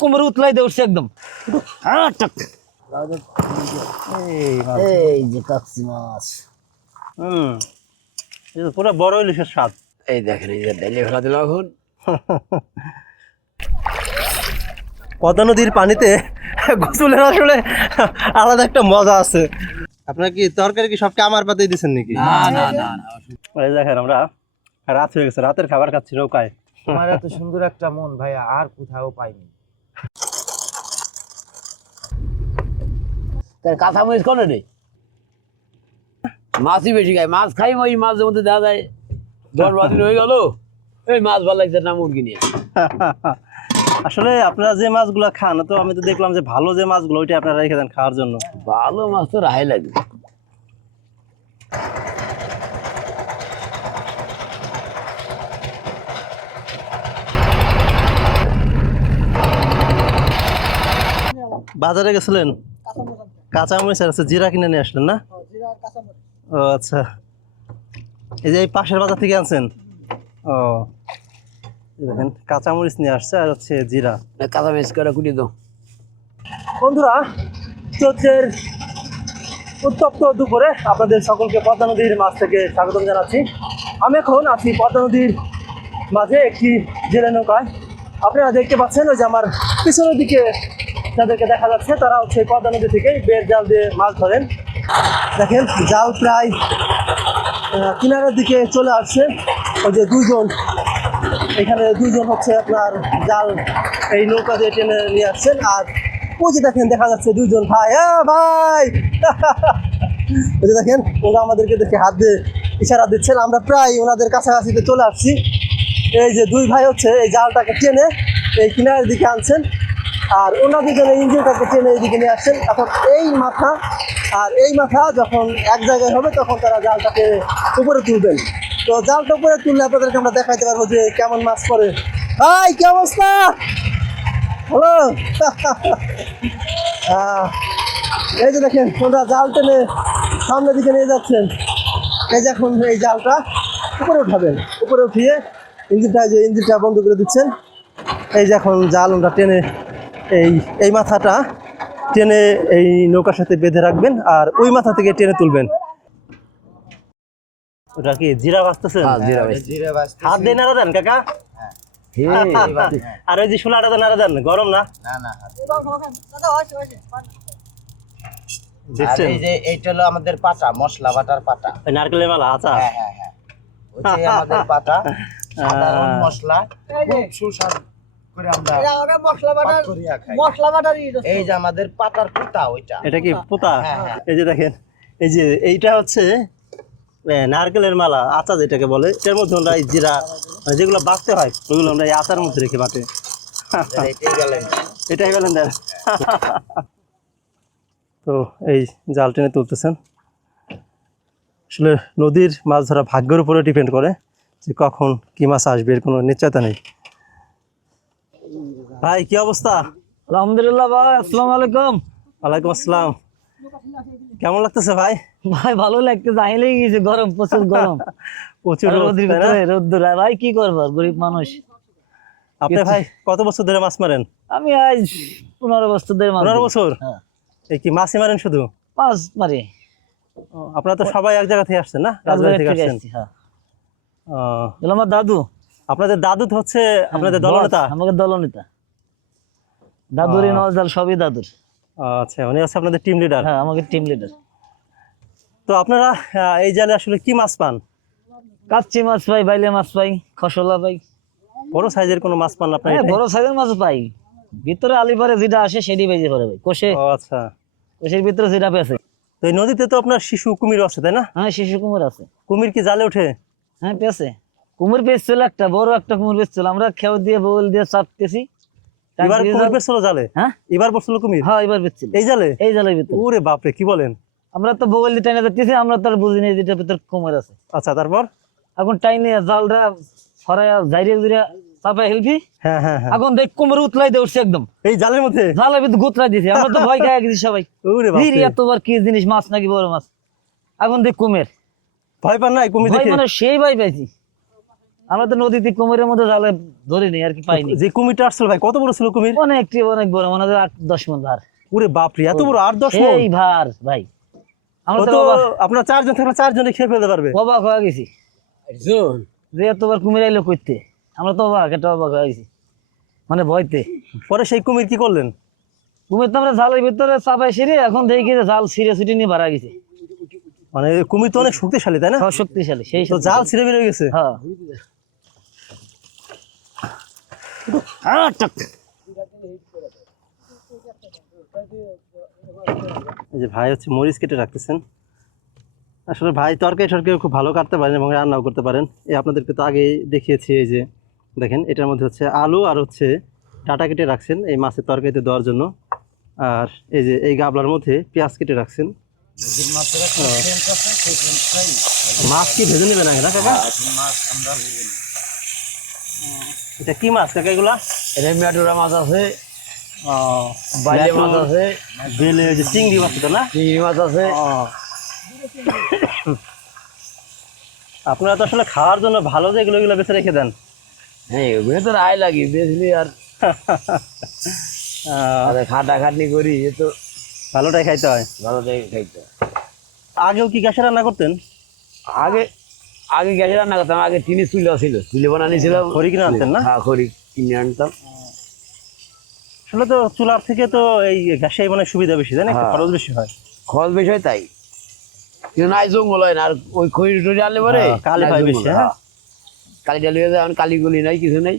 কোমর উতলাই দে উঠছে একদম। হ্যাঁ টাক এই যে কাকসি মাছ। এটা পুরো বড় ইলিশের স্বাদ। এই দেখেন এই যে ডাইলে ফেলা দিলাম এখন। পদ্মা নদীর পানিতে গোসলের আসলে আলাদা একটা মজা আছে। আপনার কি তরকারি কি সবকে আমার পাতেই দিচ্ছেন নাকি? না না না না, এই দেখেন আমরা রাত হয়ে গেছে, রাতের খাবার খাচ্ছি নৌকায়। তোমার এত সুন্দর একটা মন ভাইয়া আর কোথাও পাইনি। কাঁচা মরিচ কোনে রে? মাছই বেশি খাই, মাছ খাই ওই মাছের মধ্যে দেখা যায় 10-12 দিন হয়ে গেল এই মাছ ভালো লাগছে না মুরগি নিয়ে। আসলে আপনারা যে মাছগুলো খান, তো আমি তো দেখলাম যে ভালো যে মাছগুলো ওইটা আপনারা রেখে দেন খাওয়ার জন্য। ভালো মাছ তো রাহাই লাগবে। বাজারে গেছিলেন, কাঁচা মরিচ আর জিরা কিনে নিয়ে আসলেন না? ও আচ্ছা, এই যে এই পাশের বাজার থেকে আনছেন? ও দেখেন কাঁচা মরিচ নিয়ে আসছে আর হচ্ছে জিরা। কাঁচা মরিচ করে কুটি দাও। বন্ধুরা, চৈত্রের উত্তপ্ত দুপুরে আপনাদের সকলকে পদ্মা নদীর মাছ থেকে স্বাগতম জানাচ্ছি। আমি এখন আছি পদ্মা নদীর মাঝে একটি জেলে নৌকায়। আপনারা দেখতে পাচ্ছেন ওই যে আমার পিছনের দিকে যাদেরকে দেখা যাচ্ছে তারা হচ্ছে পদ্মা নদী থেকে বের জাল দিয়ে মাছ ধরেন। দেখেন জাল প্রায় কিনারের দিকে চলে আসছে। ওই যে এখানে দুইজন হচ্ছে আপনার জাল এই নৌকা দিয়ে টেনে নিয়ে আসছেন। আর ওই যে দেখেন দেখা যাচ্ছে দুইজন ভাই, ভাই ওই যে দেখেন ওরা আমাদেরকে দেখে হাত দিয়ে ইশারা দিচ্ছেন। আমরা প্রায় ওনাদের কাছাকাছিতে চলে আসছি। এই যে দুই ভাই হচ্ছে এই জালটাকে টেনে এই কিনারের দিকে আনছেন, আর ওনাদিকে ইঞ্জিনটাকে টেনে এইদিকে নিয়ে আসছেন। এখন এই মাথা আর এই মাথা যখন এক জায়গায় হবে তখন তারা জালটাকে উপরে তুলবেন। তো জালটা উপরে তুললে আপনাদেরকে আমরা দেখাইতে পারবো যে কেমন মাছ পড়ে। ভাই কি অবস্থা? হ্যালো এই যে দেখেন ওরা জাল টেনে সামনের দিকে নিয়ে যাচ্ছেন। এই যে এখন এই জালটা উপরে উঠাবেন, উপরে উঠিয়ে ইঞ্জিনটা বন্ধ করে দিচ্ছেন। এই যে এখন জাল ওরা টেনে এই মাথাটা টেনে এই নৌকার সাথে বেঁধে রাখবেন আর ওই মাথা থেকে টেনে তুলবেন। ওটা কি জিরা ভাজতেছেন? হাত দিয়ে নাড়া দেন কাকা। আর ওই যে শোলাটা তো নাড়া দেন, গরম না? দেখছেন এই যে এইটা হলো আমাদের পাটা, মশলা বাটার পাটা, নারকেলের মালা। আচ্ছা, হ্যাঁ হ্যাঁ হ্যাঁ, ওইটাই আমাদের পাটা। সাধারণ মশলা খুব সুস্বাদু করে আমরা মশলা বাটার এই যে আমাদের পাটার পোতা। ওইটা এটা কি পোতা? এই যে দেখেন এই যে এইটা হচ্ছে নারকেলের মালা, আচা যেটাকে বলে। এর মধ্যে আমরা এই জিরা যেগুলো বাটতে হয় ওইগুলো আমরা এই আচার মধ্যে রেখে বাটে। এটাই বলেন দেন। তো এই জাল টেনে তুলতেছেন। আসলে নদীর মাছ ধরা ভাগ্যের উপরে ডিপেন্ড করে যে কখন কি মাছ আসবে, এর কোনো নিশ্চয়তা নেই। ভাই কি অবস্থা? আলহামদুলিল্লাহ ভাই, আসসালামু আলাইকুম। ওয়ালাইকুম আসসালাম। কেমন লাগতেছে ভাই? ভাই ভালো লাগতেছে, আইলেই গেছে গরম, প্রচুর গরম। প্রচুর রোদ্দুর ভাই কি করবো, গরিব মানুষ। আপনি ভাই কত বছর ধরে মাছ মারেন? আমি আজ 15 বছর ধরে। 15 বছর? এই কি মাছই মারেন শুধু? মাছ মারি। আপনারা তো সবাই এক জায়গা থেকে আসছেন না? রাজবাড়ি থেকে আসছেন? আমার দাদু। আপনাদের দাদু তো হচ্ছে আপনাদের দলনেতা? আমাদের দলনেতা, দাদুর নজদাল সবই দাদুর। আচ্ছা, উনি হচ্ছে আপনাদের টিম লিডার? হ্যাঁ, আমাদের টিম লিডার। তো আপনারা এই জালে আসলে কি মাছ পান? কাচ্চি মাছ পাই, বাইলে মাছ পাই, খসলা পাই। বড় সাইজের কোনো মাছ পান আপনারা? বড় সাইজের মাছ পাই, ভিতরে আলিপারে যেটা আসে সেটি বেজে পড়ে ভাই। কোষে। আচ্ছা, কোষের ভিতরে যেটা পেয়েছে। তো এই নদীতে তো আপনার শিশু কুমির আছে তাই না? হ্যাঁ, শিশু কুমির আছে। কুমির কি জালে ওঠে? হ্যাঁ পেয়েছে, কুমির পেয়েছিল, একটা বড় একটা কুমির পেয়েছিল। আমরা খেউ দিয়ে বল দিয়ে চাপতেছি। এবার কুমির পেয়েছিল জালে? হ্যাঁ, এবার পড়ছিল কুমির? হ্যাঁ এবার পেয়েছিল এই জালে? এই জালের ভিতরে। ওরে বাপরে, কি বলেন! আমরা তো বগল দিয়ে টাইনে যাচ্ছি, আমরা তো আর বুঝিনি যেটার ভিতরে কুমির আছে। আচ্ছা, তারপর? এখন টাইনে জালটা ফরাইয়া জাইরিয়া জুরিয়া চাপায় হেলবি। হ্যাঁ হ্যাঁ হ্যাঁ, এখন দেখ কুমির উতলাই দিয়ে উঠছে একদম এই জালের মধ্যে। জালের ভিতরে গুতলাই দিছে। আমরা তো ভয় খেয়ে গেছি সবাই। ওরে বাপরে, এতবার কি জিনিস, মাছ নাকি বড় মাছ। এখন দেখ কুমির। ভয় পান নাই কুমির দেখে? মানে সেই ভয় পাইছি। আমরা তো নদীতে কুমিরের মধ্যে জালে ধরিনি আর কি, পাইনি। যে কুমিরটা আসছিল ভাই কত বড় ছিল কুমির? অনেক বড়, মনে হয় 8-10 মণ ভার। ওরে বাপরে, এত বড় 8-10 মণ? এই ভার ভাই, আমরা ও তো তো আপনারা 4 জন থাকলে 4 জনে খেয়ে ফেলতে পারবে। অবাক হয়ে গেছি একজন যে এতবার কুমির আইলো করতে, আমরা তো অবাক হয়ে গেছি, মানে ভয়তে। পরে সেই কুমির কি করলেন? কুমির তো আমরা জালের ভিতরে চাপাই ছিঁড়ে, এখন দেখি যে জাল ছিঁড়ে ছুটে নিয়ে ভাড়া গেছে। মানে কুমির তো অনেক শক্তিশালী তাই না? শক্তিশালী, সেই তো জাল ছিঁড়ে বের হয়ে গেছে। হ্যাঁ। এই যে ভাই হচ্ছে মরিচ কেটে রাখতেছেন। আসলে ভাই তরকারি খুব ভালো কাটতে পারেন এবং রান্নাও করতে পারেন। এই আপনাদেরকে তো আগে দেখিয়েছি। এই যে দেখেন, এটার মধ্যে হচ্ছে আলু আর হচ্ছে ডাটা কেটে রাখছেন এই মাছের তরকারিতে দেওয়ার জন্য। আর এই যে এই গাবলার মধ্যে পেঁয়াজ কেটে রাখছেন। মাছ কি ভেজে নেবে না কাকা? এটা কি মাছ কাকা এগুলা? এটা মেটুরা মাছ আছে, বাইলে মাছ আছে, বেলে ওই যে চিংড়ি মাছ তো না? চিংড়ি মাছ আছে। আপনারা তো আসলে খাওয়ার জন্য ভালো যে এগুলো বেছে রেখে দেন। হ্যাঁ, ভেতরে আয় লাগি বেশলি আর খাটা খাটনি করি, এ তো ভালোটাই খাইতে হয়। ভালো জায়গায় খাইতে হয়। আগেও কি গ্যাসে রান্না করতেন? আগে আগে গ্যাসে রান্না করতাম, আগে টিনে চুলা ছিল, চুলে বানানি ছিল। খড়ি কিনে আনতেন না? হ্যাঁ, খড়ি কিনে আনতাম। আসলে তো চুলার থেকে তো এই গ্যাসে মানে সুবিধা বেশি তাই না? একটু হ্যাঁ। খরচ বেশি হয়। খরচ বেশি হয় তাই, কিন্তু নাই জঙ্গল হয় না। আর ওই খড়ি টড়ি আনলে পরে হ্যাঁ, কালি হয় বেশি। হ্যাঁ, কালি টালি হয়ে যায়, এখন কালিগুলি নাই, কিছু নাই।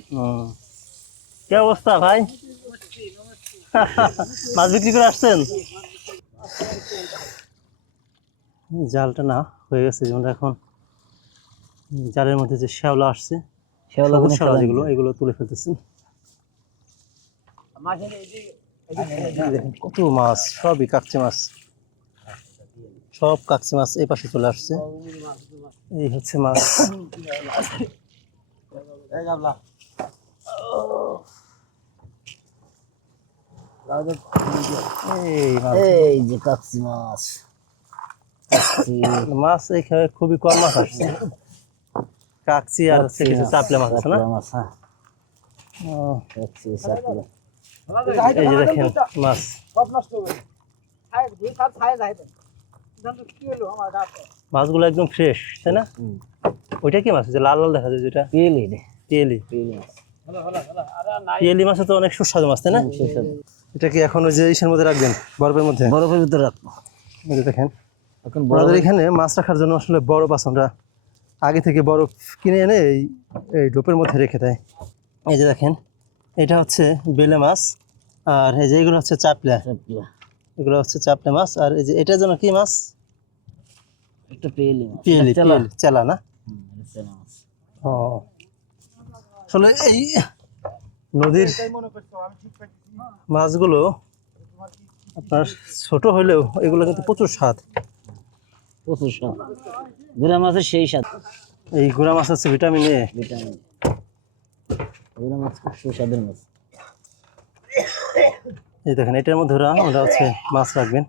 কি অবস্থা ভাই? মাছ বিক্রি করে আসছেন? জালটা না হয়ে গেছে, যেমন এখন জালের মধ্যে যে শ্যাওলা আসছে, শ্যাওলা যেগুলো এগুলো তুলে ফেলতেছেন। দেখেন কত মাছ, সবই কাকচি মাছ, সব কাকচি মাছ এই পাশে চলে আসছে। এই হচ্ছে মাছ। এই যে কাকসি মাছ, মাছ এখানে খুবই কম মাছ আসছে। কাকচি আর হচ্ছে কিছু চাপলে মাছ আছে না? হ্যাঁ, ও, কাকসি চাপলে। এই যে দেখেন মাছ। মাছগুলো একদম ফ্রেশ তাই না? ওইটা কি মাছ? যে লাল লাল দেখা যায় যেটা? পিয়েলি রে, পিয়েলি। পিয়েলি মাছ। পিয়েলি মাছ তো অনেক সুস্বাদু মাছ তাই না? এটা কি এখন ওই যে ইসের মধ্যে রাখবেন, বরফের মধ্যে? বরফের ভিতরে রাখবো। এই যে দেখেন, এখন আমাদের এখানে মাছ রাখার জন্য আসলে বরফ আছে, আমরা আগে থেকে বরফ কিনে এনে এই ডোপের মধ্যে রেখে দেয়। এই যে দেখেন, এটা হচ্ছে বেলে মাছ, আর এই যে এগুলো হচ্ছে চাপলা, এগুলো হচ্ছে চাপলা মাছ। আর এই যে এটা যেন কি মাছ? একটা পিয়েলি মাছ, পিয়েলি, চেলা না? চেলা মাছ। ও, আসলে এই নদীর মাছগুলো আপনার ছোট হলেও এগুলো কিন্তু প্রচুর স্বাদ। প্রচুর স্বাদ, গুড়া মাছের সেই স্বাদ। এই গুড়া মাছ হচ্ছে ভিটামিন এ। ভিটামিন, গুড়া মাছ খুব সুস্বাদের মাছ। এই দেখেন, এটার মধ্যে আমরা হচ্ছে মাছ রাখবেন।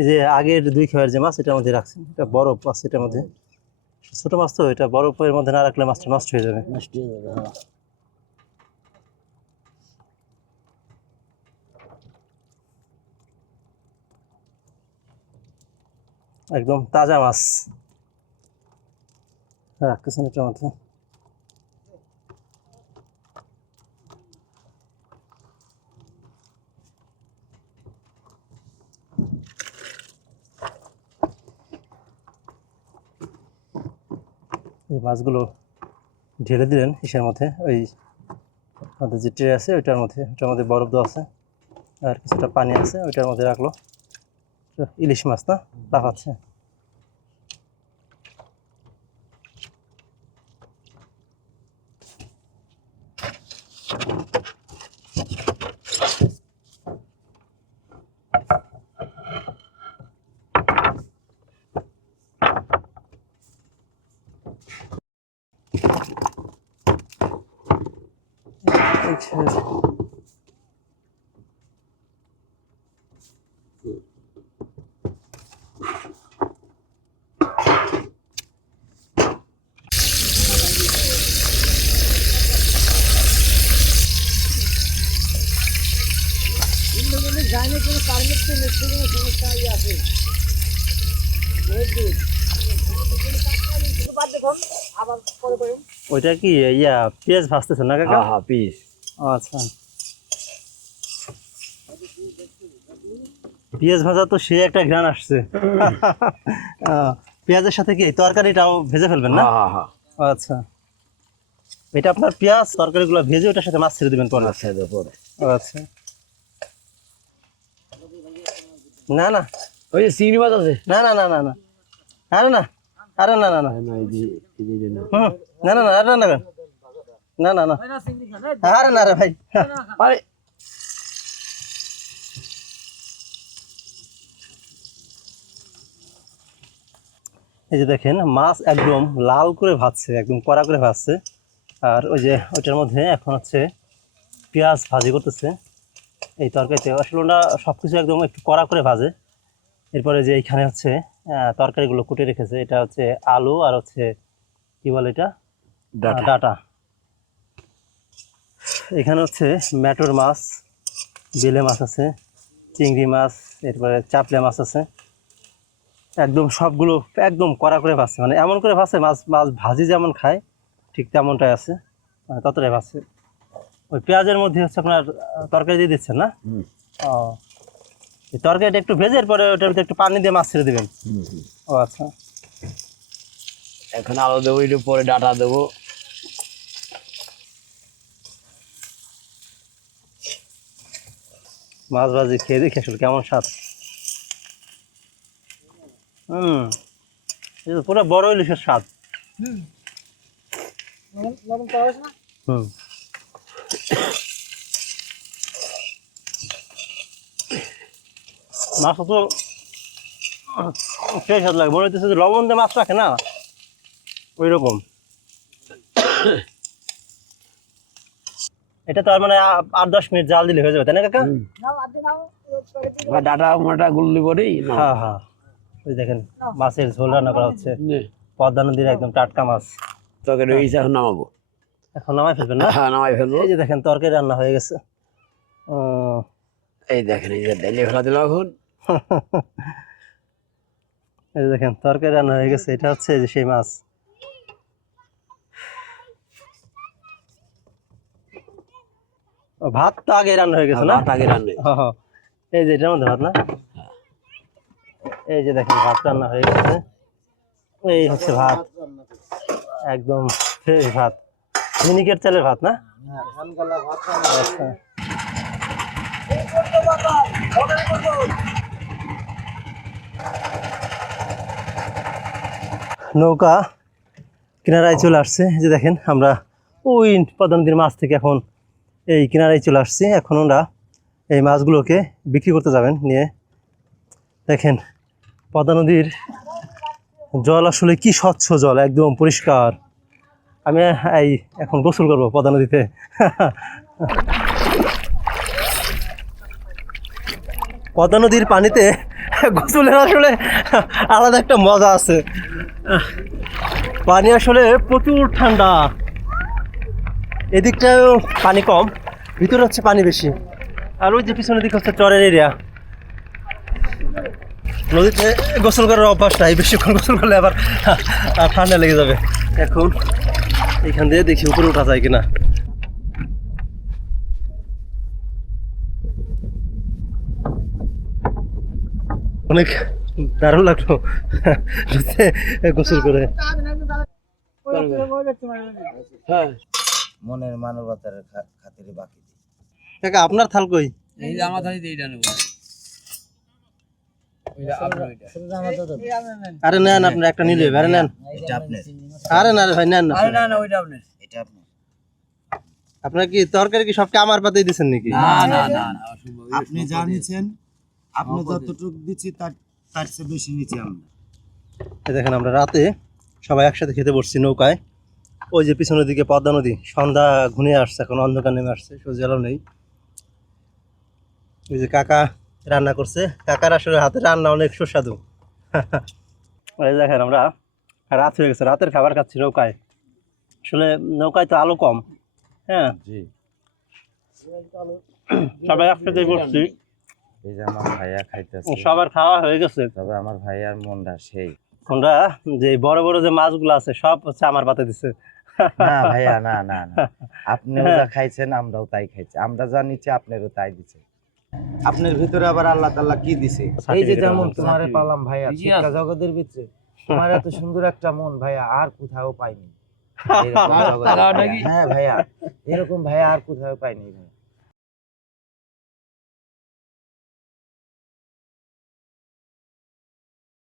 এই যে আগের 2 খেয়ার যে মাছ এটার মধ্যে রাখছেন, এটা বরফ আছে এটার মধ্যে। ছোট মাছ তো, এটা বরফের মধ্যে না রাখলে মাছটা নষ্ট হয়ে যাবে। নষ্ট হয়ে যাবে, হ্যাঁ। একদম তাজা মাছ রাখতেছেন এটার মধ্যে। এই মাছগুলো ঢেলে দিলেন ইসের মধ্যে, ওই আমাদের যে ট্রে আছে ওইটার মধ্যে বরফ দেওয়া আছে, আর কিছুটা পানি আছে ওইটার মধ্যে রাখলো। ইলিশ মাছ না লাফাচ্ছে। ওইটা কি ইয়া পেঁয়াজ ভাজতেছেন না কাকা? হ্যাঁ পিস। আচ্ছা, পেঁয়াজ ভাজা তো সে একটা ঘ্রাণ আসছে। পেঁয়াজের সাথে কি তরকারিটাও ভেজে ফেলবেন না? হ্যাঁ হ্যাঁ। আচ্ছা, এটা আপনার পেঁয়াজ তরকারিগুলো ভেজে ওটার সাথে মাছ ছেড়ে দিবেন পরে? আচ্ছা পরে। আচ্ছা, না না ওই যে চিংড়ি মাছ আছে। না না না না না, আরে না, আরে না না না, না এই যে না। না না না, আরে না না না না, আরে না রে ভাই। আরে এই যে দেখেন মাছ একদম লাল করে ভাজছে, একদম কড়া করে ভাজছে। আর ওই যে ওইটার মধ্যে এখন হচ্ছে পেঁয়াজ ভাজি করতেছে এই তরকারিতে। আসলে ওরা সব কিছু একদম একটু কড়া করে ভাজে। এরপরে যে এইখানে হচ্ছে তরকারিগুলো কুটে রেখেছে, এটা হচ্ছে আলু আর হচ্ছে কি বলে এটা, ডাটা। এখানে হচ্ছে ম্যাটোর মাছ, বেলে মাছ আছে, চিংড়ি মাছ, এরপরে চাপলে মাছ আছে। একদম সবগুলো একদম কড়া করে ভাজছে, মানে এমন করে ভাজছে মাছ মাছ ভাজি যেমন খায় ঠিক তেমনটাই আছে, মানে ততটাই ভাজছে। ওই পেঁয়াজের মধ্যে হচ্ছে আপনার তরকারি দিয়ে দিচ্ছেন না? ও, এই তরকারিটা একটু ভেজে এরপরে ওটার ভিতরে একটু পানি দিয়ে মাছ ছেড়ে দেবেন? ও আচ্ছা, এখন আলু দেবো, একটু পরে ডাটা দেবো। মাছ ভাজি খেয়ে দেখি আসলে কেমন স্বাদ। এটা তো পুরো বড় ইলিশের স্বাদ। মাছ তো সেই স্বাদ লাগে, মনে হচ্ছে যে লবণ দিয়ে মাছ রাখে না ওই রকম। এটা তো আর মানে 8-10 মিনিট জাল দিলে হয়ে যাবে, তাই না কাকা? ডাটা মোটা গুল্লি করেই না। হ্যাঁ হ্যাঁ, ওই দেখেন মাছের ঝোল রান্না করা হচ্ছে, পদ্মা নদীর একদম টাটকা মাছ। তরকারি হয়েছে, এখন নামাবো। এখন নামাই ফেলবেন না? হ্যাঁ নামাই ফেলবো। এই যে দেখেন তরকারি রান্না হয়ে গেছে। এই দেখেন, এই যে ডাইলে ফেলা দিলাম এখন। এই যে দেখেন তরকারি রান্না হয়ে গেছে, এটা হচ্ছে যে সেই মাছ। ভাত তো আগে রান্না হয়ে গেছে না? ভাত আগে রান্না। এই যে এটার মধ্যে ভাত না? এই যে দেখেন ভাত রান্না হয়ে গেছে, এই হচ্ছে ভাত, একদম ফ্রেশ ভাত, মিনিকেট চালের ভাত না? আচ্ছা, নৌকা কিনারায় চলে আসছে। এই যে দেখেন আমরা ওই পদ্মা নদীর মাছ থেকে এখন এই কিনারায় চলে আসছি। এখন ওরা এই মাছগুলোকে বিক্রি করতে যাবেন নিয়ে। দেখেন পদ্মা নদীর জল আসলে কি স্বচ্ছ জল, একদম পরিষ্কার। আমি এই এখন গোসল করবো পদ্মা নদীতে। পদ্মা নদীর পানিতে গোসলের আসলে আলাদা একটা মজা আছে। পানি আসলে প্রচুর ঠান্ডা, এদিকটাও পানি কম, ভিতরে হচ্ছে পানি বেশি। আর ওই যে পিছনের দিকে হচ্ছে চরের এরিয়া। নদীতে গোসল করার অভ্যাস নাই, বেশিক্ষণ গোসল করলে আবার ঠান্ডা লেগে যাবে। এখন এখান দিয়ে দেখি উপরে ওঠা যায় কিনা। অনেক দারুণ লাগলো গোসল করে। হ্যাঁ, মনের মানবতার খাতিরে বাকি দিই। কাকা আপনার থাল কই? এই যে আমার থালিতে এইটা নেবো। ওইটা আপনার, ওইটা। আরে নেন, আপনার একটা নিলে আরে নেন। এটা আপনার, আরে না রে ভাই নেন না। আরে না না, ওইটা আপনার। এটা আপনার। আপনার কি তরকারি কি সবকে আমার পাতেই দিচ্ছেন নাকি? না না না না, অসম্ভব। আপনি যা নিচ্ছেন, আপনি যতটুকু দিচ্ছি তার তার চেয়ে বেশি নিচ্ছি আমরা। এই দেখেন আমরা রাতে সবাই একসাথে খেতে বসছি নৌকায়। ওই যে পিছনের দিকে পদ্মা নদী, সন্ধ্যা ঘনিয়ে আসছে, এখন অন্ধকার নেমে আসছে, সূর্য আলো নেই। ওই যে কাকা রান্না করছে, কাকার আসলে হাতে রান্না অনেক সুস্বাদু। এই দেখেন আমরা রাত হয়ে গেছে, রাতের খাবার খাচ্ছি নৌকায়। আসলে নৌকায় তো আলো কম, হ্যাঁ জি, সবাই একসাথে বসছি। এই যে আমার ভাইয়া খাইতেছে, সবার খাওয়া হয়ে গেছে। তবে আমার ভাইয়ার মনটা সেই। তোমরা যে বড় বড় যে মাছগুলো আছে সব হচ্ছে আমার পাতে দিছে। না ভাইয়া, না না না, আপনিও যা খাইছেন আমরাও তাই খাইছি, আমরা যা নিচ্ছি আপনারও তাই দিছে। আপনার ভিতরে আবার আল্লাহ তাআলা কি দিছে? এই যে যেমন তোমারে পালাম ভাইয়া শিক্ষা জগতের ভিতরে, তোমার এত সুন্দর একটা মন ভাইয়া আর কোথাও পাইনি। এরকম জগতে। হ্যাঁ ভাইয়া, এরকম ভাইয়া আর কোথাও পাইনি ভাইয়া।